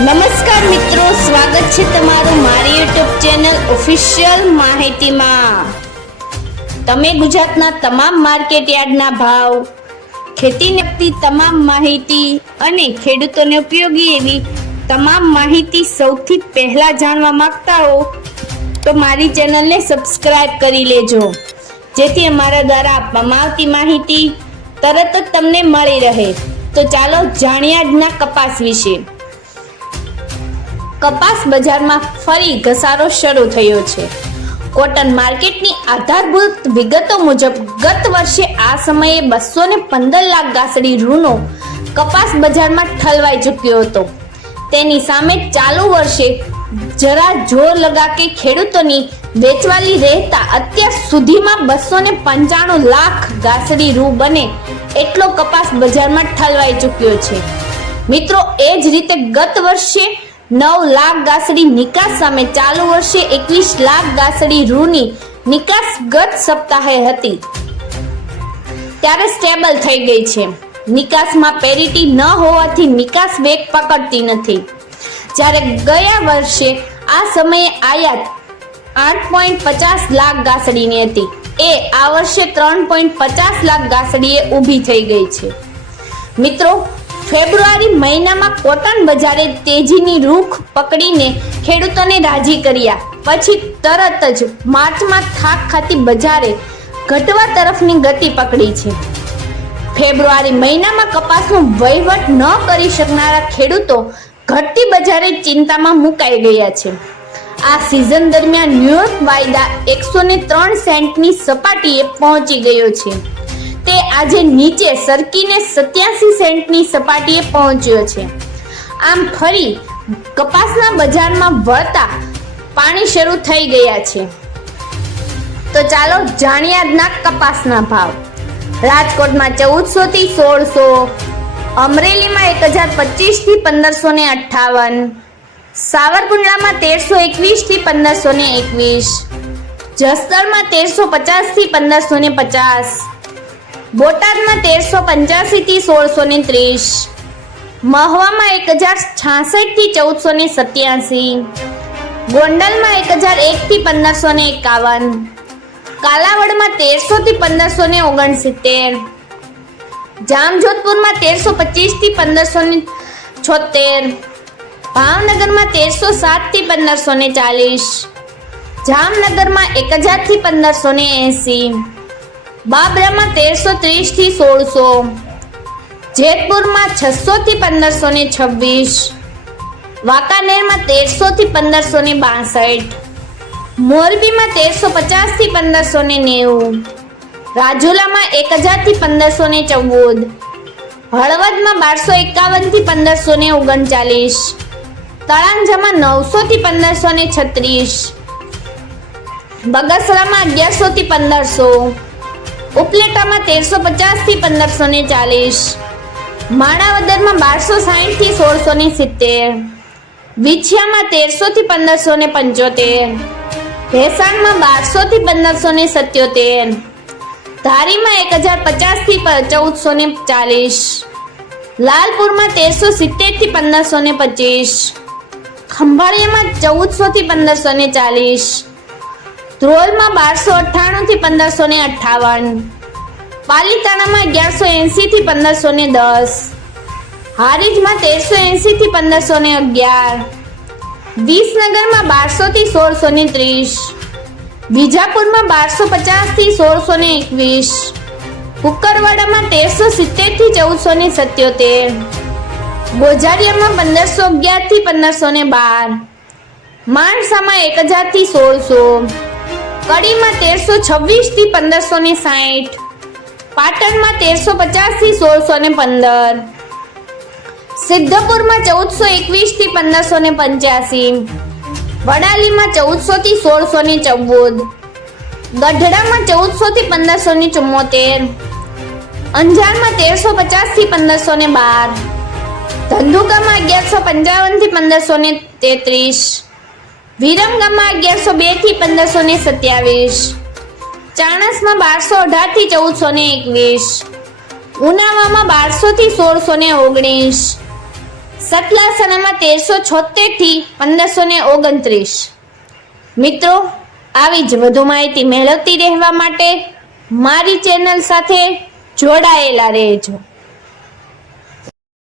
નમસ્કાર મિત્રો, સ્વાગત છે તમારું મારી યુટ્યુબ ચેનલ ઓફિશિયલ માહિતીમાં. તમે ગુજરાતના તમામ માર્કેટ યાર્ડના ભાવ ખેતીને લગતી તમામ માહિતી અને ખેડૂતોને ઉપયોગી એવી તમામ માહિતી સૌથી પહેલા જાણવા માંગતા હો, તો મારી ચેનલને સબસ્ક્રાઇબ કરી લેજો. જેથી અમારા દ્વારા આપવામાં આવતી માહિતી તરત જ તમને મળી રહે. તો ચાલો જાણ્યા આજના કપાસ વિશે. કપાસ બજારમાં ફરી ઘસારો શરૂ થયો છે. કોટન માર્કેટની આધારભૂત વિગતો મુજબ ગત વર્ષે આ સમયે બસો ને પંદર લાખ ગાસડી રૂનો કપાસ બજારમાં ઠલવાઈ ચૂક્યો હતો. તેની સામે ચાલુ વર્ષે જરા જોર લગા કે ખેડૂતોની વેચવાલી રહેતા અત્યાર સુધીમાં બસો ને પંચાણું લાખ ગાસડી રૂ બને એટલો કપાસ બજારમાં ઠલવાઈ ચૂક્યો છે. મિત્રો, એ જ રીતે ગત વર્ષે નવ લાખ ગાસડી નિકાસ સામે ચાલુ વર્ષે એકવીસ લાખ ગાસડી રૂની નિકાસ ગત સપ્તાહે હતી. ત્યારે સ્ટેબલ થઈ ગઈ છે. નિકાસમાં પેરિટી ન હોવાથી નિકાસ વેગ પકડતી નથી. જ્યારે ગયા વર્ષે આ સમયે આયાત આઠ પોઈન્ટ પચાસ લાખ ગાસડીની હતી. એ આ વર્ષે ત્રણ પોઈન્ટ પચાસ લાખ ગાસડીએ ઊભી થઈ ગઈ છે. મિત્રો ફેબ્રુઆરી મહિનામાં કોટન બજારે તેજીની રૂખ પકડીને ખેડૂતોને રાજી કર્યા. પછી તરત જ માર્ચમાં થાક ખાતી બજારે ઘટવા તરફની ગતિ પકડી છે. ફેબ્રુઆરી મહિનામાં કપાસનો વહીવટ ન કરી શકનારા ખેડૂતો ઘટતી બજારે ચિંતામાં મુકાઈ ગયા છે. આ સિઝન દરમિયાન ન્યુયોર્ક વાયદા એકસો ત્રણ સેન્ટની સપાટીએ પહોંચી ગયો છે. આજે નીચે સરકીને સત્યાસી સેન્ટની સપાટીએ પહોંચ્યો છે. આમ ફરી કપાસના બજારમાં વળતા પાણી શરૂ થઈ ગયા છે. તો ચાલો જાણીએ આજના કપાસના ભાવ. રાજકોટમાં ચૌદસો થી સોળસો, અમરેલીમાં એક હજાર પચીસથી પંદરસો ને અઠ્ઠાવન, સાવરકુંડલામાં તેરસો એકવીસથી પંદરસો ને એકવીસ, જસદણમાં તેરસો પચાસથી પંદરસો ને પચાસ બોટાદમાં તેરસો પંચ્યાસી થી સોળસો ને ત્રીસ. મહવામાં એક હજાર છાસઠથી ચૌદસો ને સત્યાસી. ગોંડલમાં એક હજાર એક થી પંદરસો ને એકાવન. કાલાવડમાં તેરસો થી પંદરસો ને ઓગણસિત્તેર. જામજોધપુરમાં તેરસો પચીસથી પંદરસો ને છોતેર ભાવનગરમાં તેરસો સાતથી પંદરસો ને ચાલીસ. જામનગરમાં એક હજારથી પંદરસો ને એસી. બાબરામાં તેરસો ત્રીસથી સોળસો. જેતપુરમાં છસો થી પંદરસો ને છવ્વીસ. વાંકાનેરમાં તેરસો થી પંદરસો ને બાસઠ. મોરબીમાં તેરસો પચાસથી પંદરસો ને નેવું. રાજુલામાં એક હજારથી પંદરસો ને ચૌદ. હળવદમાં બારસો એકાવનથી પંદરસો ને ઓગણચાલીસ. તળાંજામાં નવસો થી પંદરસો ને છત્રીસ. બગસરામાં અગિયારસો થી પંદરસો. ઉપલેટામાં તેરસો પચાસથી પંદરસો ને ચાલીસ. માણાવદરમાં બારસો સાઠથી સોળસો ને સિત્તેર. વિછિયામાં તેરસો થી પંદરસો ને પંચોતેર. ભેસાણમાં બારસો થી પંદરસો ને સત્યોતેર. ધારીમાં એક હજાર પચાસથી ચૌદસો ને ચાલીસ. લાલપુરમાં તેરસો સિત્તેરથી પંદરસો ને પચીસ. ખંભાળિયામાં ચૌદસો થી પંદરસો ને ચાલીસ. ધ્રોલમાં બારસો અઠ્ઠાણું થી પંદરસો ને અઠ્ઠાવન. પાલીતાણામાં અગિયારસો એંસી થી પંદરસો ને દસ. હારીજમાં તેરસો એંસી થી પંદરસો ને અગિયાર. વિસનગરમાં બારસો થી સોળસો ને ત્રીસ. વિજાપુરમાં બારસો પચાસથી સોળસો ને એકવીસ. કુકરવાડામાં તેરસો સિત્તેરથી ચૌદસો ને સત્યોતેર. બોજારિયામાં પંદરસો અગિયારથી પંદરસો ને બાર. માણસામાં એક હજારથી સોળસો. કડીમાં તેરસો છવ્વીસથી પંદરસો ને સાઠ. પાટણમાં તેરસો પચાસથી સોળસો ને પંદર. સિદ્ધપુરમાં ચૌદસો એકવીસથી પંદરસો ને પંચ્યાસી. વડાલીમાં ચૌદસો થી સોળસો ને ચૌદ. ગઢડામાં ચૌદસો થી પંદરસો ને ચુમ્મોતેર. અંજારમાં તેરસો પચાસથી પંદરસો ને બાર. ધંધુકામાં અગિયારસો પંચાવનથી પંદરસો ને તેત્રીસ. વિરમગામમાં અગિયારસો બેથી પંદરસો ને સત્યાવીસ. ચાણસમાં બારસો અઢારથી ચૌદસો ને એકવીસ. ઉનાવામાં બારસો થી સોળસો ને ઓગણીસ. સતલાસણામાં તેરસો છોતેરથી પંદરસો ને ઓગણત્રીસ. મિત્રો, આવી જ વધુ માહિતી મેળવતી રહેવા માટે મારી ચેનલ સાથે જોડાયેલા રહેજો.